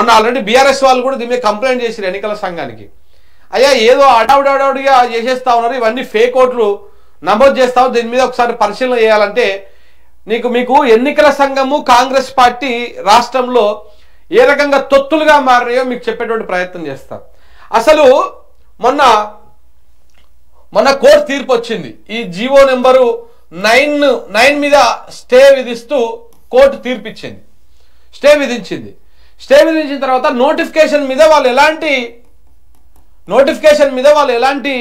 మొన్న already BRS వాళ్ళు కూడా దీని మీద కంప్లైంట్ చేశారు ఎన్నికల సంఘానికి. అయ్యా ఏదో అడావుడిగా చేసేస్తా ఉన్నారు, ఇవన్నీ ఫేక్ ఓట్లు నమోదు చేస్తావు, దీని మీద ఒకసారి పరిశీలన చేయాలంటే మీకు ఎన్నికల సంఘము కాంగ్రెస్ పార్టీ రాష్ట్రంలో ఏ రకంగా తొత్తులుగా మారాయో మీకు చెప్పేటువంటి ప్రయత్నం చేస్తాం. అసలు మొన్న కోర్టు తీర్పు వచ్చింది. ఈ జీవో నెంబరు 9 మీద స్టే విధిస్తూ కోర్టు తీర్పిచ్చింది, స్టే విధించింది. స్టే విధించిన తర్వాత నోటిఫికేషన్ మీద వాళ్ళు ఎలాంటి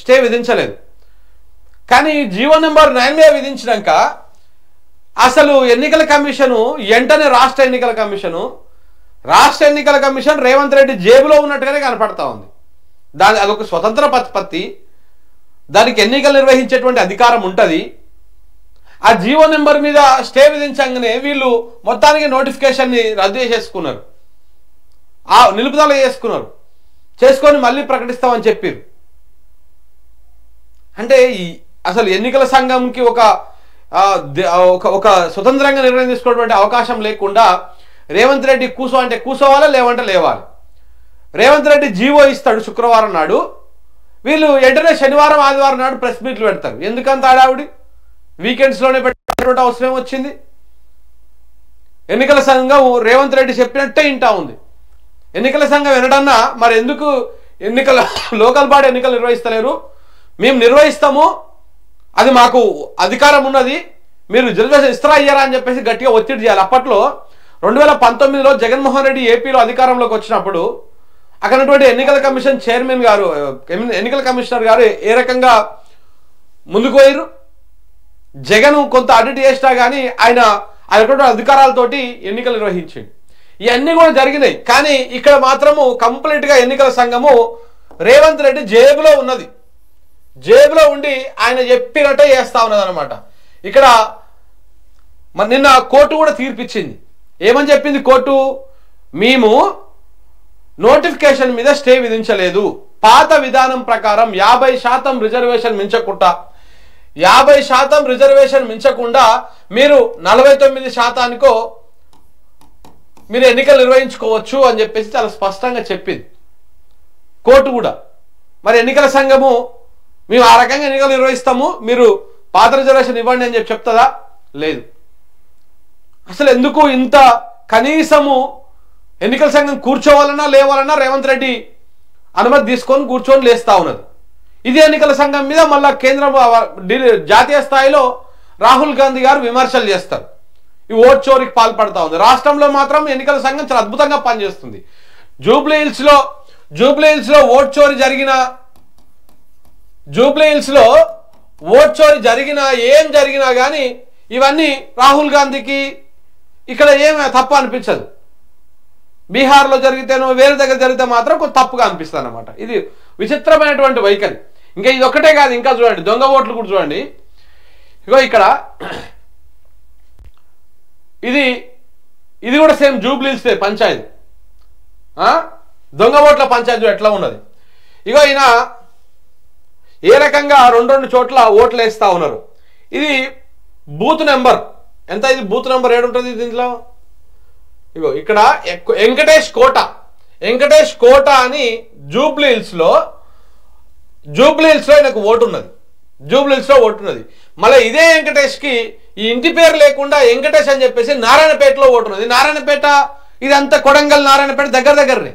స్టే విధించలేదు. కానీ జీవో నెంబర్ 9 మీద విధించినాక అసలు ఎన్నికల కమిషను వెంటనే రాష్ట్ర ఎన్నికల కమిషన్ రేవంత్ రెడ్డి జేబులో ఉన్నట్టుగానే కనపడతా ఉంది. అదొక స్వతంత్ర ప్రతిపత్తి, దానికి ఎన్నికలు నిర్వహించేటువంటి అధికారం ఉంటుంది. ఆ జీవో నెంబర్ మీద స్టే విధించగానే వీళ్ళు మొత్తానికి నోటిఫికేషన్ని రద్దు చేసేసుకున్నారు, నిలుపుదల చేసుకొని మళ్ళీ ప్రకటిస్తామని చెప్పారు. అంటే అసలు ఎన్నికల సంఘంకి ఒక స్వతంత్రంగా నిర్ణయం తీసుకోవటువంటి అవకాశం లేకుండా రేవంత్ రెడ్డి కూసో అంటే కూసోవాలా, లేవంటే లేవాలి. రేవంత్ రెడ్డి జీవో ఇస్తాడు శుక్రవారం నాడు, వీళ్ళు వెంటనే శనివారం ఆదివారం నాడు ప్రెస్ మీట్లు పెడతారు. ఎందుకంత ఆడావిడి? వీకెండ్స్లోనే పెట్టేటువంటి అవసరం వచ్చింది. ఎన్నికల సంఘం రేవంత్ రెడ్డి చెప్పినట్టే ఇంటా ఉంది. ఎన్నికల సంఘం వినడన్నా మరి ఎందుకు లోకల్ బాడీ ఎన్నికలు నిర్వహిస్తలేరు? మేము నిర్వహిస్తాము, అది మాకు అధికారం ఉన్నది, మీరు రిజర్వేషన్ ఇస్తారా అయ్యారా అని చెప్పేసి గట్టిగా ఒత్తిడి చేయాలి. అప్పట్లో 2019లో జగన్మోహన్ రెడ్డి ఏపీలో అధికారంలోకి వచ్చినప్పుడు అక్కడటువంటి ఎన్నికల కమిషన్ చైర్మన్ గారు, ఎన్నికల కమిషనర్ గారు ఏ రకంగా ముందుకు పోయారు. జగన్ కొంత అడిట్ చేసినా కానీ ఆయన అధికారాలతోటి ఎన్నికలు నిర్వహించింది. ఇవన్నీ కూడా జరిగినాయి. కానీ ఇక్కడ మాత్రము కంప్లీట్గా ఎన్నికల సంఘము రేవంత్ రెడ్డి జేబులో ఉండి ఆయన చెప్పినట్టే చేస్తా ఉన్నది అనమాట. ఇక్కడ నిన్న కోర్టు కూడా తీర్పిచ్చింది. ఏమని చెప్పింది కోర్టు? మేము నోటిఫికేషన్ మీద స్టే విధించలేదు, పాత విధానం ప్రకారం 50% రిజర్వేషన్ మించకుండా మీరు 49%కో మీరు ఎన్నికలు నిర్వహించుకోవచ్చు అని చెప్పేసి చాలా స్పష్టంగా చెప్పింది కోర్టు కూడా. మరి ఎన్నికల సంఘము మేము ఆ రకంగా ఎన్నికలు నిర్వహిస్తాము, మీరు పాత రిజర్వేషన్ ఇవ్వండి అని చెప్తుందా? లేదు. అసలు ఎందుకు ఇంత కనీసము ఎన్నికల సంఘం కూర్చోవాలన్నా లేవాలన్నా రేవంత్ రెడ్డి అనుమతి తీసుకొని కూర్చొని లేస్తా ఉన్నది. ఇది ఎన్నికల సంఘం మీద మళ్ళా జాతీయ స్థాయిలో రాహుల్ గాంధీ గారు విమర్శలు చేస్తారు. ఈ ఓట్ చోరీకి పాల్పడతా ఉంది. రాష్ట్రంలో మాత్రం ఎన్నికల సంఘం చాలా అద్భుతంగా పనిచేస్తుంది. జూబ్లీహిల్స్లో ఓట్ చోరీ జరిగినా ఏం జరిగినా కానీ ఇవన్నీ రాహుల్ గాంధీకి ఇక్కడ ఏం తప్పు అనిపించదు. బీహార్లో జరిగితేనో వేరే దగ్గర జరిగితే మాత్రం కొంత తప్పుగా అనిపిస్తుంది అన్నమాట. ఇది విచిత్రమైనటువంటి వైఖరి. ఇంకా ఇది ఒక్కటే కాదు, ఇంకా చూడండి దొంగ ఓట్లు కూడా చూడండి. ఇగో ఇక్కడ ఇది కూడా సేమ్ జూబ్లీహిల్స్ పంచాయతీ, దొంగ ఓట్ల పంచాయతీ ఎట్లా ఉన్నది. ఇగో ఈయన ఏ రకంగా రెండు చోట్ల ఓట్లు వేస్తా ఉన్నారు. ఇది బూత్ నెంబర్ ఎంత? ఇది బూత్ నెంబర్ 7 ఉంటుంది దీంట్లో. ఇగో ఇక్కడ వెంకటేష్ కోట అని జూబ్లీహిల్స్లో ఆయనకు ఓటు ఉన్నది. మళ్ళీ ఇదే వెంకటేష్కి ఈ ఇంటి పేరు లేకుండా వెంకటేష్ అని చెప్పేసి నారాయణపేటలో ఓటు ఉన్నది. నారాయణపేట ఇదంతా కొడంగల్ నారాయణపేట దగ్గరనే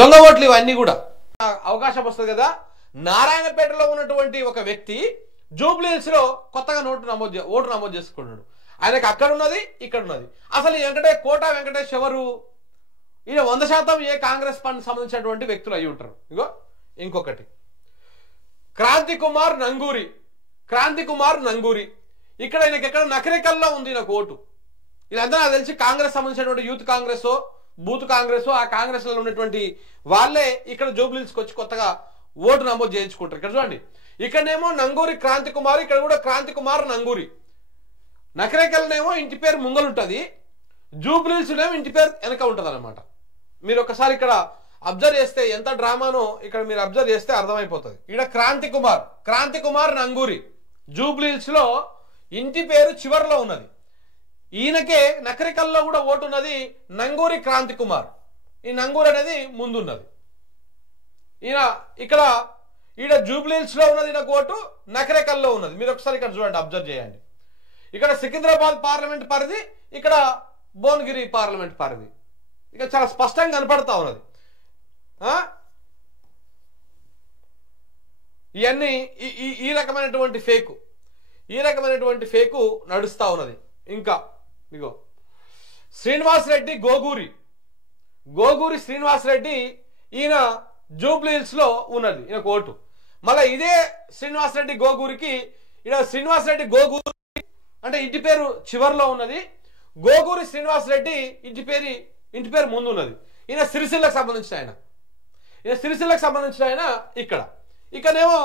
దొంగ ఓట్లు ఇవన్నీ కూడా. అవకాశం వస్తుంది కదా. నారాయణపేటలో ఉన్నటువంటి ఒక వ్యక్తి జూబ్లీహిల్స్లో కొత్తగా ఓటు నమోదు చేసుకున్నాడు. ఆయనకు అక్కడ ఉన్నది, ఇక్కడ ఉన్నది. అసలు కోట వెంకటేష్ ఎవరు? ఈయన 100% ఏ కాంగ్రెస్ పార్టీకి సంబంధించినటువంటి వ్యక్తులు అయి ఉంటారు. ఇగో ఇంకొకటి క్రాంతి కుమార్ నంగూరి. ఇక్కడ ఆయనకి ఎక్కడ నకరికల్లో ఉంది నాకు ఓటు. ఇదంతా నాకు తెలిసి కాంగ్రెస్ సంబంధించినటువంటి యూత్ కాంగ్రెస్, బూత్ కాంగ్రెస్, ఆ కాంగ్రెస్ లో ఉన్నటువంటి వాళ్ళే ఇక్కడ జూబ్లీహిల్స్కి వచ్చి కొత్తగా ఓటు నమోదు చేయించుకుంటారు. ఇక్కడ చూడండి, ఇక్కడనేమో నంగూరి క్రాంతి కుమార్, ఇక్కడ కూడా క్రాంతి కుమార్ నంగూరి. నకరేకల్నేమో ఇంటి పేరు ముంగలుంటుంది, జూబ్లీహిల్స్నేమో ఇంటి పేరు వెనక ఉంటుంది అనమాట. మీరు ఒకసారి ఇక్కడ అబ్జర్వ్ చేస్తే ఎంత డ్రామానో ఇక్కడ మీరు అబ్జర్వ్ చేస్తే అర్థమైపోతుంది. ఇక్కడ క్రాంతి కుమార్ నంగూరి జూబ్లీహిల్స్లో ఇంటి పేరు చివరిలో ఉన్నది. ఈయనకే నకరికల్లో కూడా ఓటు ఉన్నది నంగూరి క్రాంతి కుమార్. ఈ నంగూరు అనేది ముందున్నది. ఈయన ఇక్కడ ఈడ జూబ్లీహిల్స్లో ఉన్నది, ఈయన కోర్టు నకరేకల్లో ఉన్నది. మీరు ఒకసారి ఇక్కడ చూడండి, అబ్జర్వ్ చేయండి. ఇక్కడ సికింద్రాబాద్ పార్లమెంట్ పరిధి, ఇక్కడ భువనగిరి పార్లమెంట్ పరిధి. ఇక చాలా స్పష్టంగా కనపడతా ఉన్నది. ఇవన్నీ ఈ రకమైనటువంటి ఫేకు నడుస్తూ ఉన్నది. ఇంకా ఇగో శ్రీనివాసరెడ్డి గోగూరి శ్రీనివాసరెడ్డి, ఈయన జూబ్లీహిల్స్లో ఉన్నది ఈయన కోర్టు. మళ్ళీ ఇదే శ్రీనివాసరెడ్డి గోగూరికి, ఈయన శ్రీనివాసరెడ్డి గోగూరి అంటే ఇంటి పేరు చివరిలో ఉన్నది, గోగూరి శ్రీనివాసరెడ్డి ఇంటి పేరు ముందు ఉన్నది. ఈయన సిరిసిల్లకు సంబంధించిన ఆయన ఇక్కడనేమో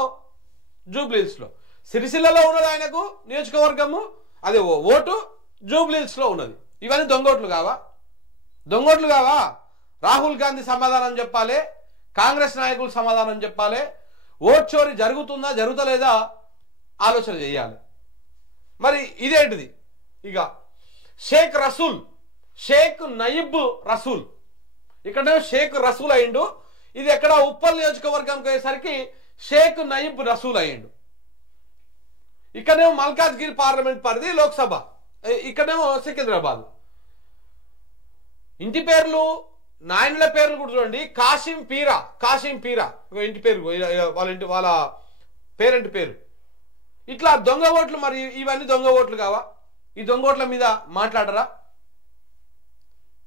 జూబ్లీహిల్స్లో. సిరిసిల్లలో ఉన్నది ఆయనకు నియోజకవర్గము, అదే ఓటు జూబ్లీహిల్స్లో ఉన్నది. ఇవన్నీ దొంగోట్లు కావా? రాహుల్ గాంధీ సమాధానం చెప్పాలి, కాంగ్రెస్ నాయకులు సమాధానం చెప్పాలి. ఓట్ చోరీ జరుగుతుందా జరుగుతలేదా ఆలోచన చేయాలి. మరి ఇదేంటిది? ఇక షేక్ నయీబ్ రసూల్, ఇక్కడ షేక్ రసూల్ అయ్యిండు. ఇది ఎక్కడ ఉప్పల్ నియోజకవర్గంకి అయ్యేసరికి షేక్ నయీబ్ రసూల్ అయ్యిండు. ఇక్కడేమో మల్కాజ్గిరి పార్లమెంట్ పరిధి లోక్సభ, ఇక్కడేమో సికింద్రాబాద్. ఇంటి పేర్లు, నాయనుల పేర్లు కూడా చూడండి. కాసిం పీరా ఇంటి పేరు, వాళ్ళ పేరెంట్ పేరు. ఇట్లా దొంగ ఓట్లు. మరి ఇవన్నీ దొంగ ఓట్లు కావా? ఈ దొంగ ఓట్ల మీద మాట్లాడరా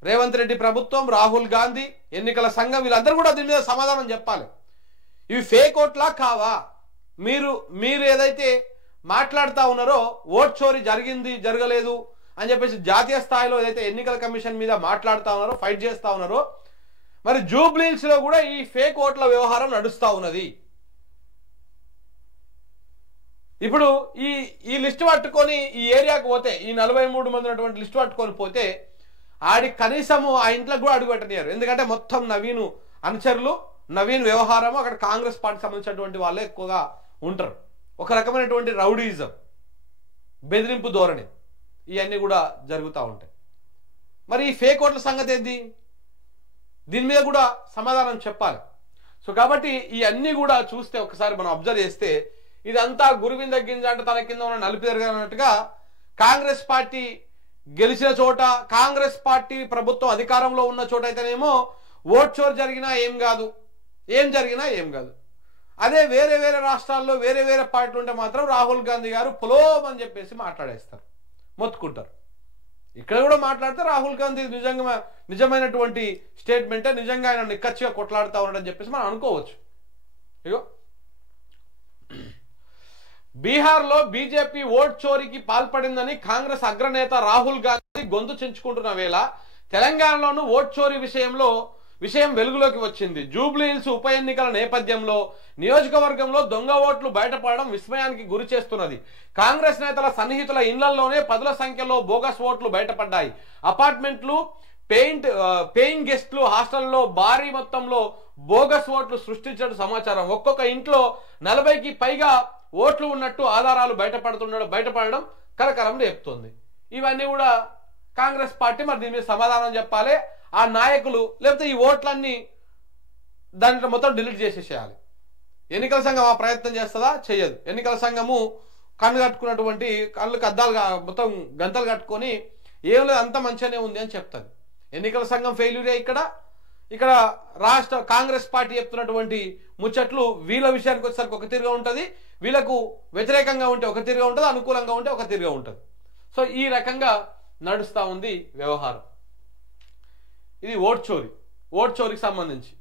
రేవంత్ రెడ్డి ప్రభుత్వం, రాహుల్ గాంధీ, ఎన్నికల సంఘం, వీళ్ళందరూ కూడా దీని మీద సమాధానం చెప్పాలి. ఇవి ఫేక్ ఓట్లా కావా? మీరు ఏదైతే మాట్లాడుతూ ఉన్నారో ఓట్ చోరీ జరిగింది జరగలేదు అని చెప్పేసి జాతీయ స్థాయిలో ఏదైతే ఎన్నికల కమిషన్ మీద మాట్లాడుతూ ఉన్నారో, ఫైట్ చేస్తూ ఉన్నారో, మరి జూబ్లీహిల్స్లో కూడా ఈ ఫేక్ ఓట్ల వ్యవహారం నడుస్తూ ఉన్నది. ఇప్పుడు ఈ లిస్ట్ పట్టుకొని ఈ ఏరియాకు పోతే, ఈ 43 మంది ఉన్నటువంటి లిస్ట్ పట్టుకొని పోతే ఆడి కనీసము ఆ ఇంట్లోకి కూడా అడుగు పెట్టనియారు. ఎందుకంటే మొత్తం నవీన్ అనుచరులు, నవీన్ వ్యవహారము, అక్కడ కాంగ్రెస్ పార్టీకి సంబంధించినటువంటి వాళ్ళే ఎక్కువగా ఉంటారు. ఒక రకమైనటువంటి రౌడీయిజం, బెదిరింపు ధోరణి, ఇవన్నీ కూడా జరుగుతూ ఉంటాయి. మరి ఈ ఫేక్ ఓట్ల సంగతి ఏంది? దీని మీద కూడా సమాధానం చెప్పాలి. సో కాబట్టి ఇవన్నీ కూడా చూస్తే, ఒకసారి మనం అబ్జర్వ్ చేస్తే, ఇదంతా గురువింద గింజ అంటే తన కింద ఉన్న నలుపు తిరగనట్టుగా కాంగ్రెస్ పార్టీ గెలిచిన చోట, కాంగ్రెస్ పార్టీ ప్రభుత్వం అధికారంలో ఉన్న చోట అయితేనేమో ఓట్ చోరు జరిగినా ఏం కాదు. అదే వేరే రాష్ట్రాల్లో వేరే పార్టీలు ఉంటే మాత్రం రాహుల్ గాంధీ గారు పొలోమని చెప్పేసి మాట్లాడేస్తారు, మొత్తుకుంటారు. ఇక్కడ కూడా మాట్లాడితే రాహుల్ గాంధీ నిజమైనటువంటి స్టేట్మెంటే, నిజంగా ఆయన నిక్కచ్చిగా కొట్లాడుతూ ఉన్నాడని చెప్పేసి మనం అనుకోవచ్చు. ఇగో బీహార్లో బీజేపీ ఓట్ చోరీకి పాల్పడిందని కాంగ్రెస్ అగ్రనేత రాహుల్ గాంధీ గొంతు చించుకుంటున్న వేళ తెలంగాణలోనూ ఓట్ చోరీ విషయం వెలుగులోకి వచ్చింది. జూబ్లీహిల్స్ ఉప ఎన్నికల నేపథ్యంలో నియోజకవర్గంలో దొంగ ఓట్లు బయటపడడం విస్మయానికి గురి చేస్తున్నది. కాంగ్రెస్ నేతల సన్నిహితుల ఇళ్లలోనే పదుల సంఖ్యలో బోగస్ ఓట్లు బయటపడ్డాయి. అపార్ట్మెంట్లు, పేయింగ్ గెస్ట్లు, హాస్టల్లో భారీ మొత్తంలో బోగస్ ఓట్లు సృష్టించడం సమాచారం. ఒక్కొక్క ఇంట్లో 40కి పైగా ఓట్లు ఉన్నట్టు ఆధారాలు బయటపడడం కలకలం రేపుతోంది. ఇవన్నీ కూడా కాంగ్రెస్ పార్టీ మరి దీని మీద సమాధానం చెప్పాలి. ఆ నాయకులు, లేకపోతే ఈ ఓట్లన్నీ దాంట్లో మొత్తం డిలీట్ చేసేసేయాలి. ఎన్నికల సంఘం ఆ ప్రయత్నం చేస్తుందా? చెయ్యదు. ఎన్నికల సంఘము కళ్ళు అద్దాలు మొత్తం గంతలు కట్టుకొని ఏం లేదు, అంత మంచిగానే ఉంది అని చెప్తుంది. ఎన్నికల సంఘం ఫెయిల్యూరే. ఇక్కడ రాష్ట్ర కాంగ్రెస్ పార్టీ చెప్తున్నటువంటి ముచ్చట్లు వీళ్ళ విషయానికి వచ్చేసరికి ఒక తీరుగా ఉంటుంది, వీళ్ళకు వ్యతిరేకంగా ఉంటే ఒక తీరుగా ఉంటుంది, అనుకూలంగా ఉంటే ఒక తీరుగా ఉంటుంది. సో ఈ రకంగా నడుస్తూ ఉంది వ్యవహారం. ఇది ఓట్ చోరీకి సంబంధించి.